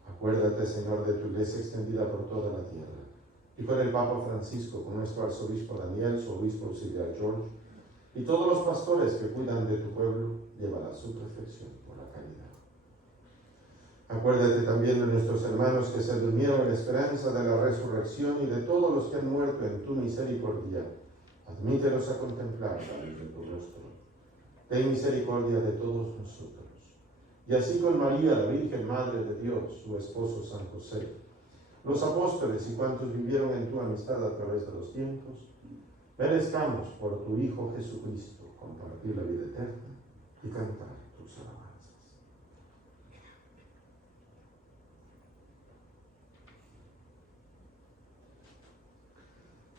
Acuérdate, Señor, de tu iglesia extendida por toda la tierra, y con el Papa Francisco, con nuestro arzobispo Daniel, su obispo auxiliar George, y todos los pastores que cuidan de tu pueblo, llévala a su perfección por la caridad. Acuérdate también de nuestros hermanos que se durmieron en esperanza de la resurrección y de todos los que han muerto en tu misericordia. Admítelos a contemplar la luz de tu rostro. Ten misericordia de todos nosotros. Y así con María, la Virgen Madre de Dios, su esposo San José, los apóstoles y cuantos vivieron en tu amistad a través de los tiempos, merezcamos por tu Hijo Jesucristo compartir la vida eterna y cantar tus alabanzas.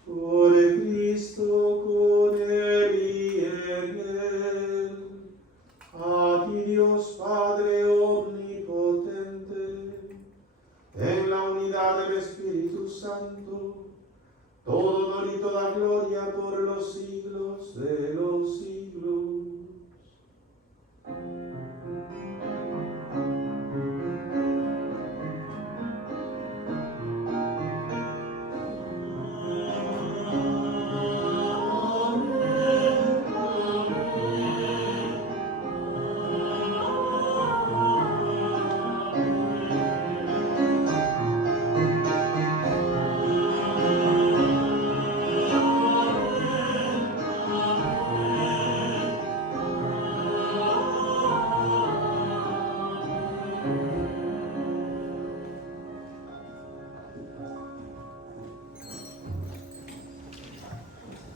Por Cristo, con Él y en Él, a ti Dios Padre omnipotente, en la unidad del Espíritu Santo, todo honor y toda gloria por los siglos de los siglos.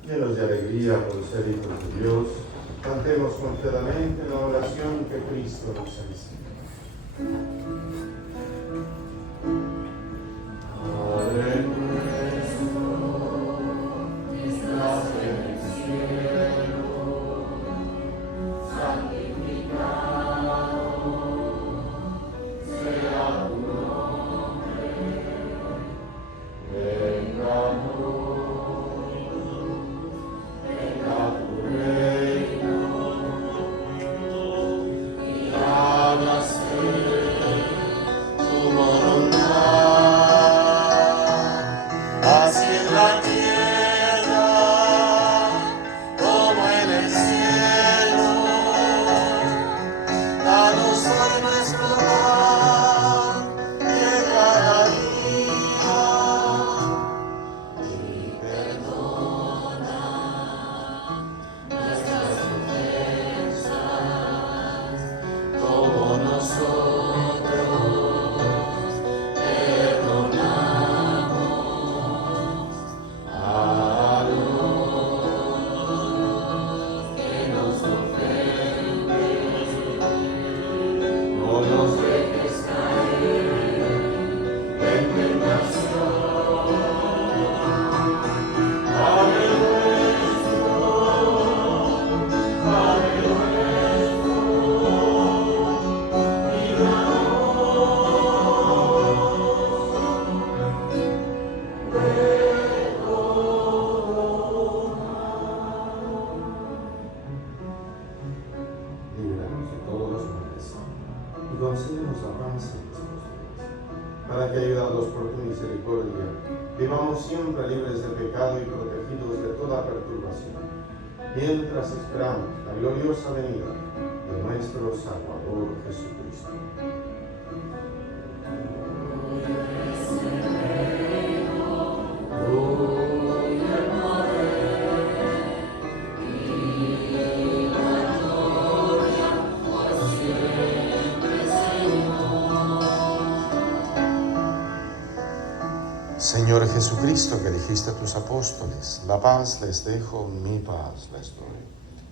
Llenos de alegría por ser hijos de Dios, cantemos confiadamente la oración que Cristo nos enseña. Padre nuestro, que estás en el cielo, santificado sea tu nombre, venga a para que, ayudados por tu misericordia, vivamos siempre libres de pecado y protegidos de toda perturbación, mientras esperamos la gloriosa venida de nuestro Salvador Jesucristo. Señor Jesucristo, que dijiste a tus apóstoles, la paz les dejo, mi paz les doy.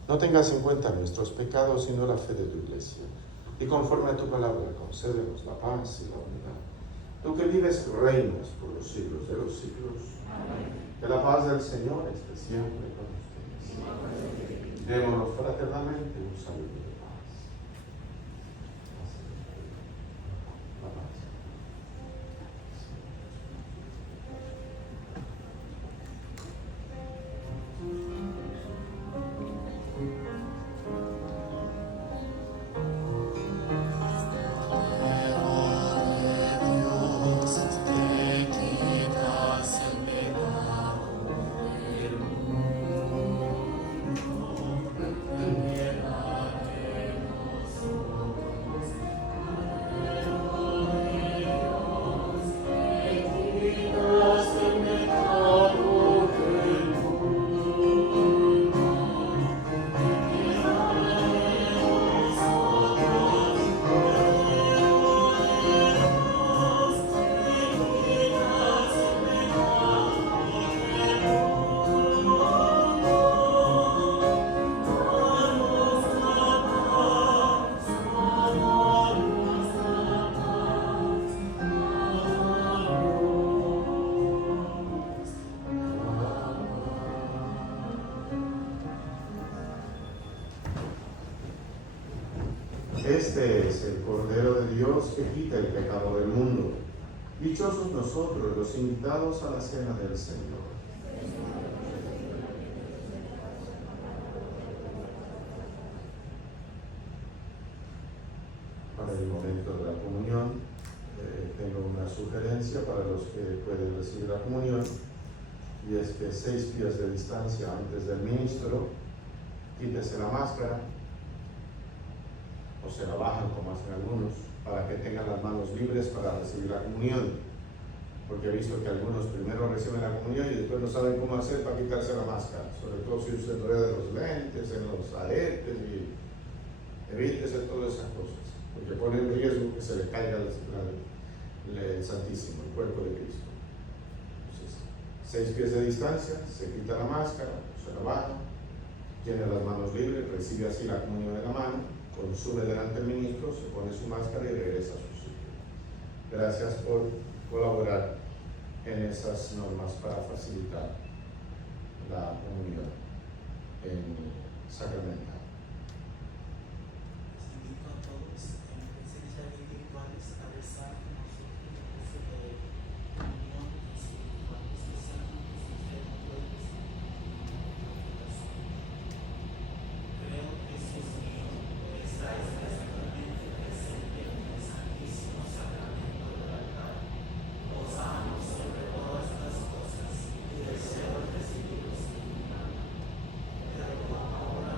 No tengas en cuenta nuestros pecados, sino la fe de tu iglesia. Y conforme a tu palabra, concédenos la paz y la unidad. Tú que vives y reinas por los siglos de los siglos. Amén. Que la paz del Señor esté siempre con ustedes. Démonos fraternamente un saludo de paz. La paz. Este es el Cordero de Dios que quita el pecado del mundo. Dichosos nosotros, los invitados a la cena del Señor. Para el momento de la comunión, tengo una sugerencia para los que pueden recibir la comunión, y es que 6 pies de distancia antes del ministro, quítese la máscara, o se la bajan como hacen algunos, para que tengan las manos libres para recibir la comunión, porque he visto que algunos primero reciben la comunión y después no saben cómo hacer para quitarse la máscara, sobre todo si usted enreda los lentes, en los aretes, y evítese todas esas cosas, porque pone en riesgo que se le caiga el Santísimo, el cuerpo de Cristo. Entonces, 6 pies de distancia, se quita la máscara, se la baja, tiene las manos libres, recibe así la comunión en la mano, consume delante del ministro, se pone su máscara y regresa a su sitio. Gracias por colaborar en esas normas para facilitar la comunión en sacramental. Les invito a todos en presencia de virtuales a rezar con nosotros el curso de comunión espiritual, especialmente si usted no puede recibir creo que Jesús mío, estáis perfectamente presente en el Santísimo Sacramento del altar. Os amo sobre todas las cosas y deseo recibiros en mi alma. Pero ahora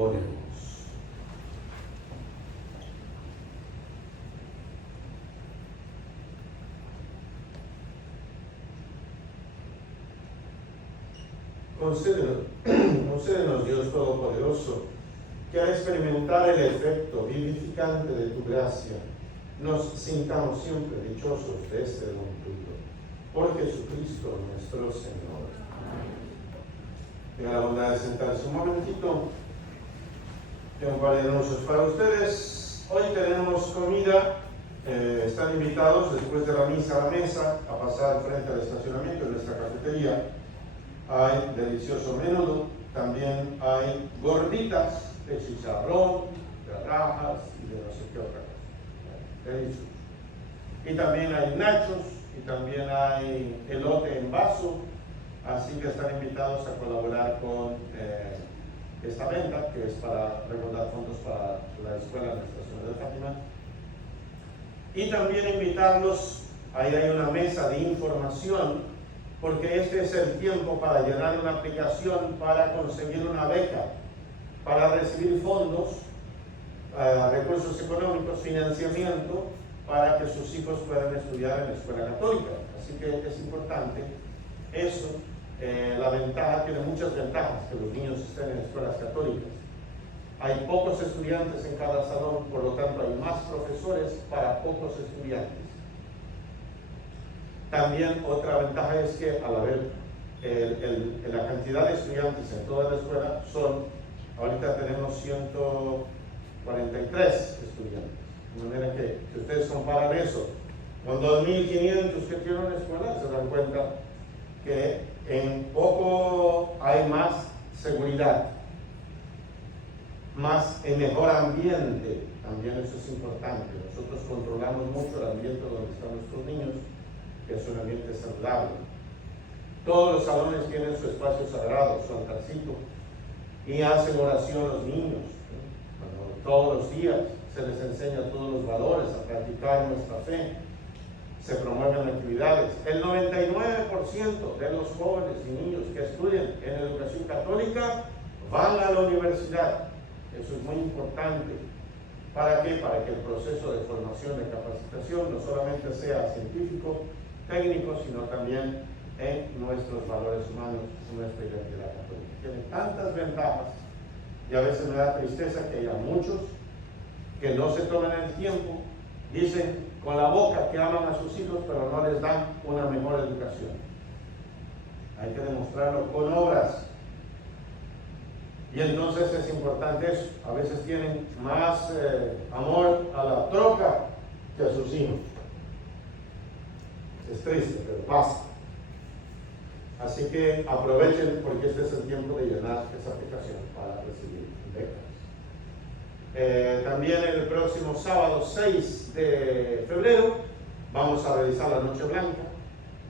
Oremos. Concédenos, Dios Todopoderoso, que al experimentar el efecto vivificante de tu gracia, nos sintamos siempre dichosos de este don tuyo. Por Jesucristo nuestro Señor. Tengan la bondad de sentarse un momentito. Tengo un par de anuncios para ustedes. Hoy tenemos comida. Están invitados después de la misa a la mesa a pasar frente al estacionamiento de nuestra cafetería. Hay delicioso menudo. También hay gorditas de chicharrón, de rajas y de no sé qué otra cosa. Delicioso. Y también hay nachos y también hay elote en vaso. Así que están invitados a colaborar con esta venta, que es para recaudar fondos para la escuela Nuestra Señora de Fátima. Y también invitarlos, ahí hay una mesa de información, porque este es el tiempo para llenar una aplicación para conseguir una beca, para recibir fondos, recursos económicos, financiamiento, para que sus hijos puedan estudiar en la escuela católica. Así que es importante eso. La ventaja, tiene muchas ventajas que los niños estén en escuelas católicas. Hay pocos estudiantes en cada salón, por lo tanto hay más profesores para pocos estudiantes. También otra ventaja es que al haber la cantidad de estudiantes en toda la escuela ahorita tenemos 143 estudiantes. De manera que si ustedes comparan eso con 2.500 que tiene una escuela, se dan cuenta que en poco hay más seguridad, en mejor ambiente. También eso es importante. Nosotros controlamos mucho el ambiente donde están nuestros niños, que es un ambiente saludable. Todos los salones tienen su espacio sagrado, su altarcito, y hacen oración los niños. Todos los días se les enseña todos los valores, a practicar nuestra fe. Se promueven actividades. El 99% de los jóvenes y niños que estudian en educación católica van a la universidad. Eso es muy importante. ¿Para qué? Para que el proceso de formación, de capacitación, no solamente sea científico, técnico, sino también en nuestros valores humanos, en nuestra identidad católica. Tiene tantas ventajas y a veces me da tristeza que haya muchos que no se tomen el tiempo, dicen con la boca que aman a sus hijos, pero no les dan una mejor educación. Hay que demostrarlo con obras. Y entonces es importante eso. A veces tienen más amor a la troca que a sus hijos. Es triste, pero pasa. Así que aprovechen, porque este es el tiempo de llenar esa aplicación para recibir becas. También el próximo sábado 6 de febrero vamos a realizar la Noche Blanca,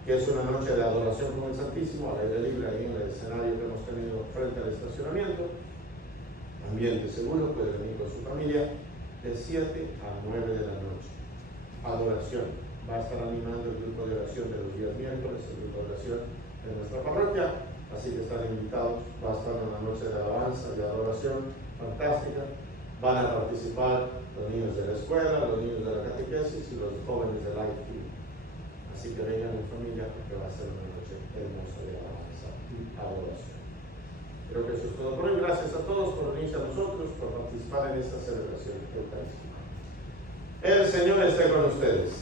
que es una noche de adoración con el Santísimo, al aire libre, ahí en el escenario que hemos tenido frente al estacionamiento. Ambiente seguro, puede venir con su familia, de 7 a 9 de la noche. Adoración. Va a estar animando el grupo de oración de los días miércoles, el grupo de oración de nuestra parroquia, así que están invitados. Va a estar una noche de alabanza, de adoración fantástica. Van a participar los niños de la escuela, los niños de la catequesis y los jóvenes del IQ. Así que vengan en familia porque va a ser una noche hermosa de alabanza y adoración. Creo que eso es todo por hoy. Gracias a todos por unirse a nosotros, por participar en esta celebración eucarística. El Señor esté con ustedes.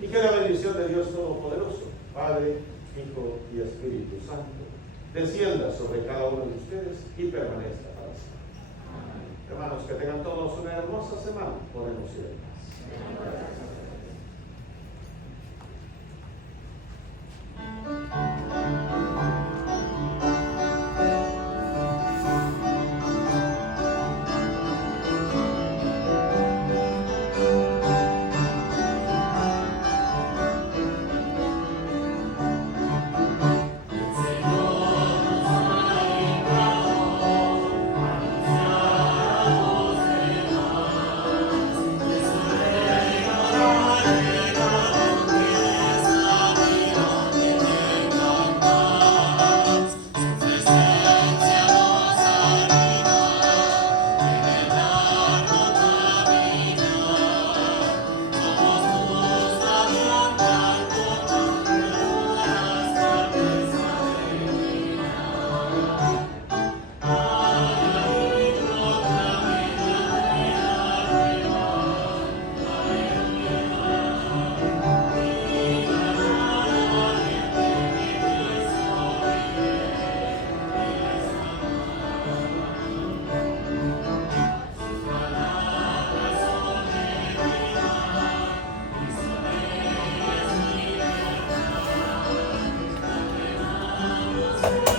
Y que la bendición de Dios Todopoderoso, Padre, Hijo y Espíritu Santo, descienda sobre cada uno de ustedes y permanezca para siempre. Hermanos, que tengan todos una hermosa semana. Podemos ir en paz. Amén.